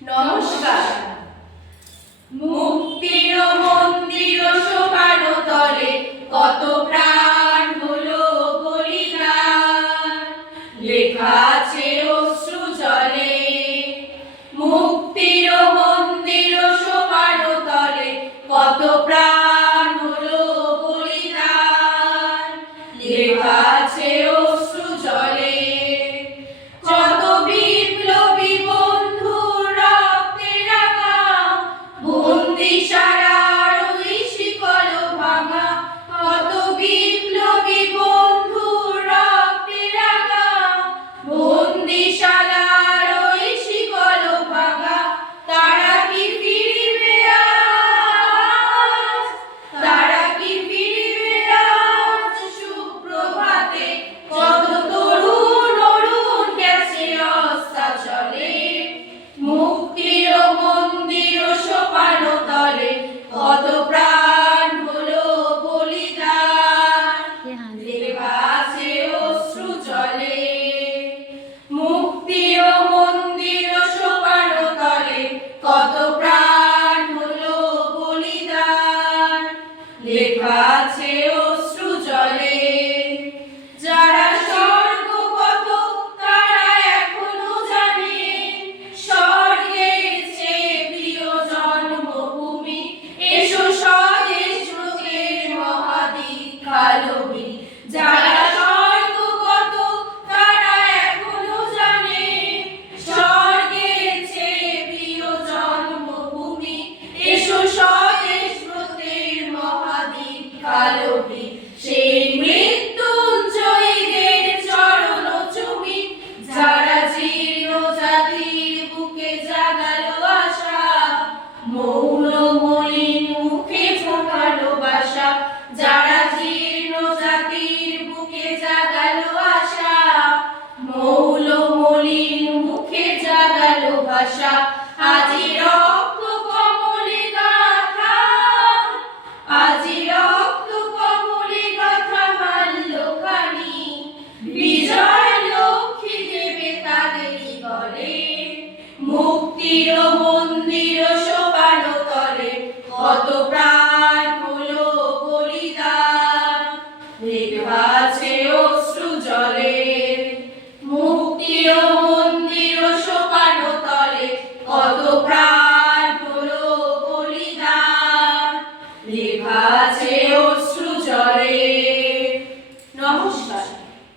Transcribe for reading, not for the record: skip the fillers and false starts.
নমস্কার। মুক্তির মন্দির সোপান তলে কত প্রাণ হলো বলিদান, লেখা আছে অশ্রু জলে। মুক্তির মন্দির সোপান তলে কত প্রাণ হলো বলিদান, লেখা আছে অশ্রু জলে। যত বিপ্লবী বন্ধুর রক্তে রাঙা, বন্দিশালার ওই শিকল ভাঙা। কত বিপ্লবী বন্ধুর রক্তে রাঙা, বন্দিশালার ওই শিকল ভাঙা। তারা কি ফিরবে আজ? তারা কি ফিরবে আজ? সুপ্রভাতে যত তরুণ অরুণ গেছে অস্তাচলে। মুক্তির মন্দির সোপান তলে কত প্রাণ হলো বলিদান, লেখা আছে অশ্রু জলে। মুক্তির মন্দির সোপান তলে কত প্রাণ হলো বলিদান, লেখা আছে অশ্রু জলে। যারা স্বর্গগত তারা এখনো জানে, স্বর্গের চেয়ে প্রিয় জন্মভূমি। এসো স্বদেশ ব্রতের মহাদীক্ষালভী। যারা স্বর্গগত তারা এখনো জানে, স্বর্গের চেয়ে প্রিয় জন্মভূমি। এসো স্বদেশ ব্রতের মহাদীক্ষালভী। সেই মৃত্যুঞ্জয়ীদের চরণ চুমি, যারা জীর্ণ জাতির বুকে জাগালো আশা, মৌন মলিন মুখে ফোটালো বাসা। যারা জীর্ণ জাতির বুকে জাগালো আশা, মৌন মলিন মুখে জাগালো ভাষা। আজি